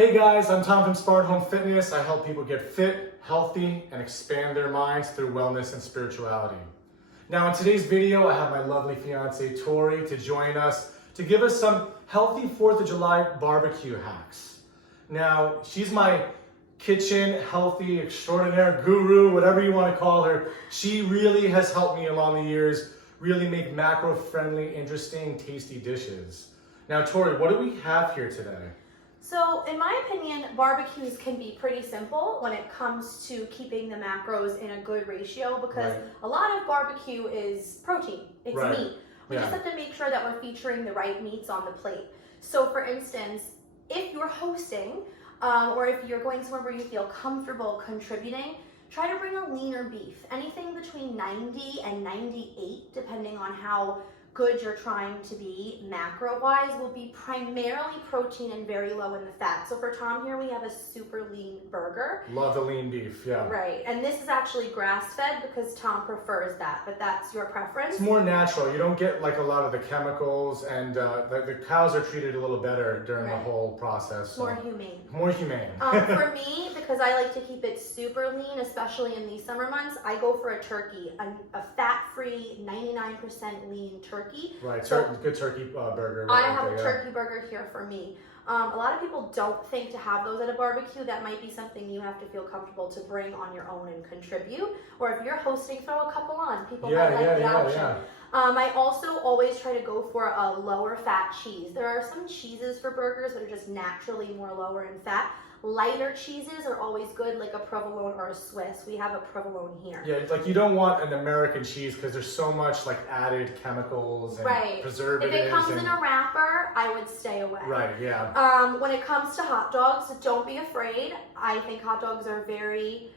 Hey guys, I'm Tom from Smart Home Fitness. I help people get fit, healthy, and expand their minds through wellness and spirituality. Now in today's video, I have my lovely fiance Tori to join us to give us some healthy 4th of July barbecue hacks. Now, she's my kitchen healthy extraordinaire guru, whatever you want to call her. She really has helped me along the years really make macro-friendly, interesting, tasty dishes. Now Tori, what do we have here today? So in my opinion, barbecues can be pretty simple when it comes to keeping the macros in a good ratio because a lot of barbecue is protein, it's meat. We just have to make sure that we're featuring the right meats on the plate. So for instance, if you're hosting or if you're going somewhere where you feel comfortable contributing, try to bring a leaner beef. Anything between 90 and 98, depending on how good you're trying to be macro-wise, will be primarily protein and very low in the fat. So for Tom here, we have a super lean burger. Love the lean beef, yeah. Right, and this is actually grass-fed because Tom prefers that, but that's your preference. It's more natural. You don't get like a lot of the chemicals, and the cows are treated a little better during the whole process. So. More humane. More humane. For me, because I like to keep it super lean, especially in these summer months, I go for a turkey, a fat-free, 99% lean turkey. Right, good turkey burger. I have a turkey burger here for me. A lot of people don't think to have those at a barbecue. That might be something you have to feel comfortable to bring on your own and contribute. Or if you're hosting, throw a couple on. People might like the option. I also always try to go for a lower fat cheese. There are some cheeses for burgers that are just naturally more lower in fat. Lighter cheeses are always good, like a provolone or a Swiss. We have a provolone here. Yeah, like you don't want an American cheese because there's so much like added chemicals and preservatives. If it comes in a wrapper, I would stay away. Right, yeah. When it comes to hot dogs, don't be afraid. I think hot dogs are very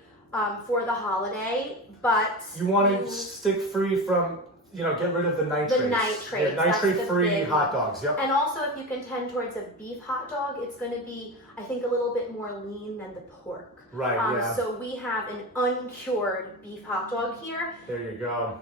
for the holiday, but you want to stick free from, get rid of the nitrates. The nitrates. Yeah, nitrate-free hot dogs, yep. And also, if you can tend towards a beef hot dog, it's going to be, I think, a little bit more lean than the pork. Right, yeah. So we have an uncured beef hot dog here. There you go.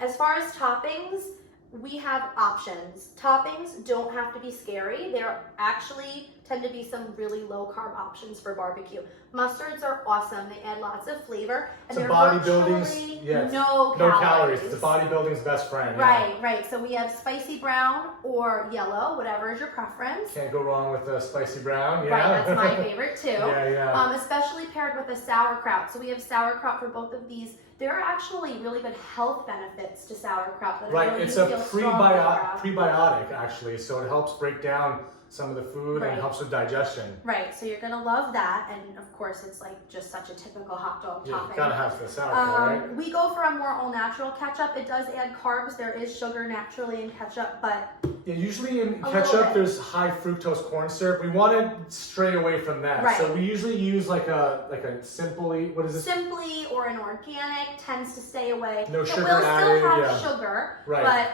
As far as toppings, we have options. Toppings don't have to be scary. There actually tend to be some really low carb options for barbecue. Mustards are awesome. They add lots of flavor. And they're virtually no calories. It's bodybuilding's best friend. Right. So we have spicy brown or yellow, whatever is your preference. Can't go wrong with a spicy brown. Yeah. Right, that's my favorite too. Yeah. Especially paired with a sauerkraut. So we have sauerkraut for both of these. There are actually really good health benefits to sauerkraut. That it's a prebiotic actually, so it helps break down some of the food and helps with digestion. Right, so you're gonna love that, and of course it's like just such a typical hot dog topping. You gotta have the sauerkraut, right? We go for a more all-natural ketchup. It does add carbs. There is sugar naturally in ketchup, but usually in ketchup there's high fructose corn syrup. We want to stray away from that. So we usually use like a Simply, what is it? Simply or an organic tends to stay away. No sugar added. It will still have sugar, right. but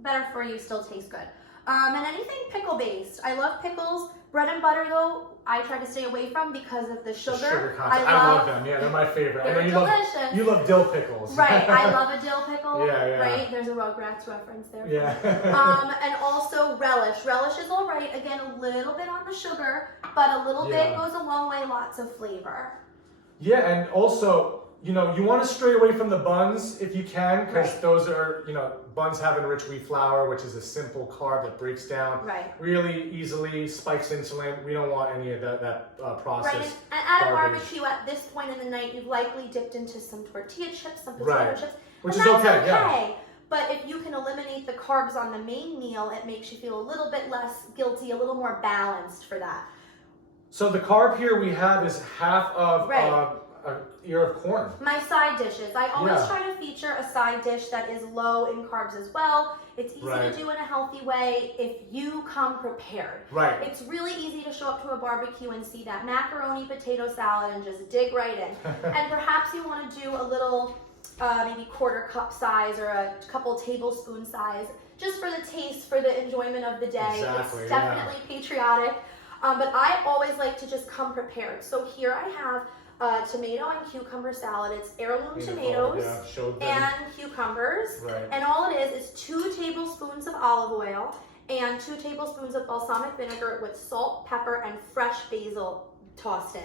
better for you, still tastes good. And anything pickle based. I love pickles. Bread and butter though, I try to stay away from because of the sugar. I love them. Yeah, they're my favorite. They're delicious. You love dill pickles. Right, I love a dill pickle. Yeah. Right, there's a Rugrats reference there. Yeah. And also relish. Relish is all right. Again, a little bit on the sugar, but a little bit goes a long way. Lots of flavor. Yeah, and also, you want to stray away from the buns if you can, because those are, buns have enriched wheat flour, which is a simple carb that breaks down really easily, spikes insulin. We don't want any of that processed Right, and at a barbecue at this point in the night, you've likely dipped into some tortilla chips, some potato chips, which and is that's okay. But if you can eliminate the carbs on the main meal, it makes you feel a little bit less guilty, a little more balanced for that. So the carb here we have is half of an ear of corn. My side dishes. I always try to feature a side dish that is low in carbs as well. It's easy to do in a healthy way if you come prepared. Right. It's really easy to show up to a barbecue and see that macaroni potato salad and just dig right in. And perhaps you want to do a little maybe quarter cup size or a couple tablespoon size just for the taste, for the enjoyment of the day. It's definitely patriotic. But I always like to just come prepared. So here I have tomato and cucumber salad. It's heirloom tomatoes and cucumbers. And all it is 2 tablespoons of olive oil and 2 tablespoons of balsamic vinegar with salt, pepper, and fresh basil tossed in.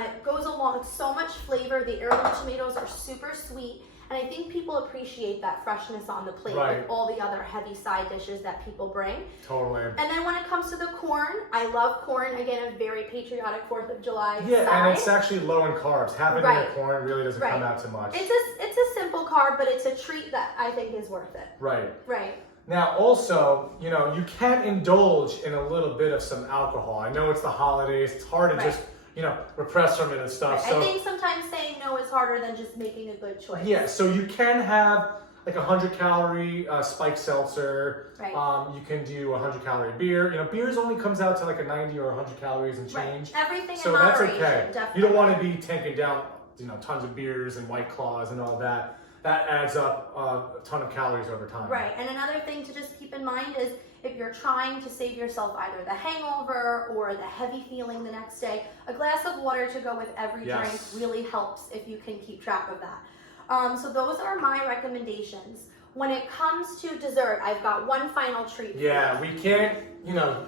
It goes along with so much flavor. The heirloom tomatoes are super sweet, and I think people appreciate that freshness on the plate with all the other heavy side dishes that people bring. Totally. And then when it comes to the corn, I love corn. Again, a very patriotic 4th of July Yeah, side. and it's actually low in carbs. Having your corn really doesn't come out too much. It's a simple carb, but it's a treat that I think is worth it. Right. Right. Now, also, you know, you can indulge in a little bit of some alcohol. I know it's the holidays. It's hard to just, you know, repress from it and stuff. Right. So, I think sometimes saying no is harder than just making a good choice. Yeah, so you can have like a 100-calorie spiked seltzer. Right. You can do a 100-calorie beer. You know, beers only comes out to like a 90 or 100 calories and change. Right. Everything so in moderation, that's okay. definitely. You don't want to be tanking down, you know, tons of beers and White Claws and all that. That adds up a ton of calories over time. Right, and another thing to just keep in mind is if you're trying to save yourself either the hangover or the heavy feeling the next day, a glass of water to go with every drink really helps if you can keep track of that. So those are my recommendations. When it comes to dessert, I've got one final treat. Yeah, we can't, you know,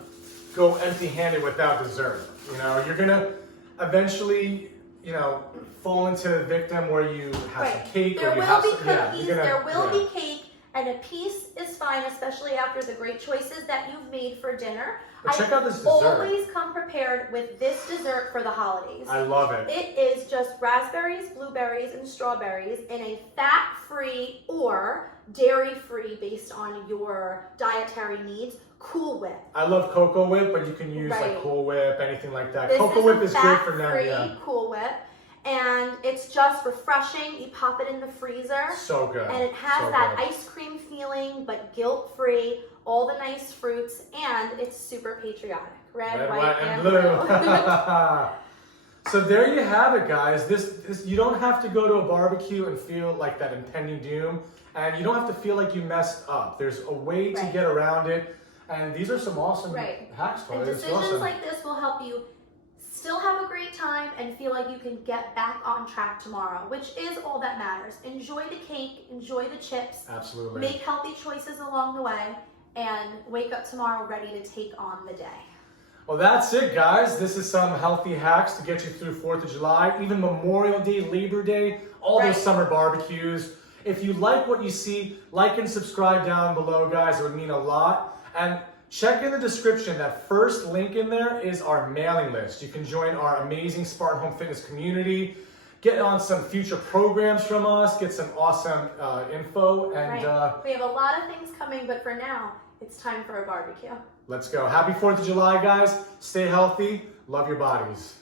go empty-handed without dessert. You know, you're gonna eventually, you know, fall into the victim where you have some cake there or you will have be some, cookies, there will be cake, and a piece is fine, especially after the great choices that you've made for dinner. But check out this dessert. Always come prepared with this dessert for the holidays. I love it. It is just raspberries, blueberries, and strawberries in a fat-free or dairy-free, based on your dietary needs, Cool Whip. I love Cocoa Whip, but you can use like Cool Whip, anything like that. This Cocoa Whip is great for now. Yeah. Cool Whip, and it's just refreshing. You pop it in the freezer. So good. And it has that ice cream feeling, but guilt-free. All the nice fruits, and it's super patriotic. Red, white, and blue. So there you have it, guys. This you don't have to go to a barbecue and feel like that impending doom, and you don't have to feel like you messed up. There's a way to get around it, and these are some awesome hacks for it. And decisions like this will help you still have a great time and feel like you can get back on track tomorrow, which is all that matters. Enjoy the cake, enjoy the chips. Absolutely. Make healthy choices along the way, and wake up tomorrow ready to take on the day. Well, that's it, guys. This is some healthy hacks to get you through 4th of July, even Memorial Day, Labor Day, all those summer barbecues. If you like what you see, like and subscribe down below, guys. It would mean a lot. And check in the description. That first link in there is our mailing list. You can join our amazing Spartan Home Fitness community, get on some future programs from us, get some awesome info. And we have a lot of things coming, but for now, it's time for a barbecue. Let's go. Happy 4th of July, guys. Stay healthy. Love your bodies.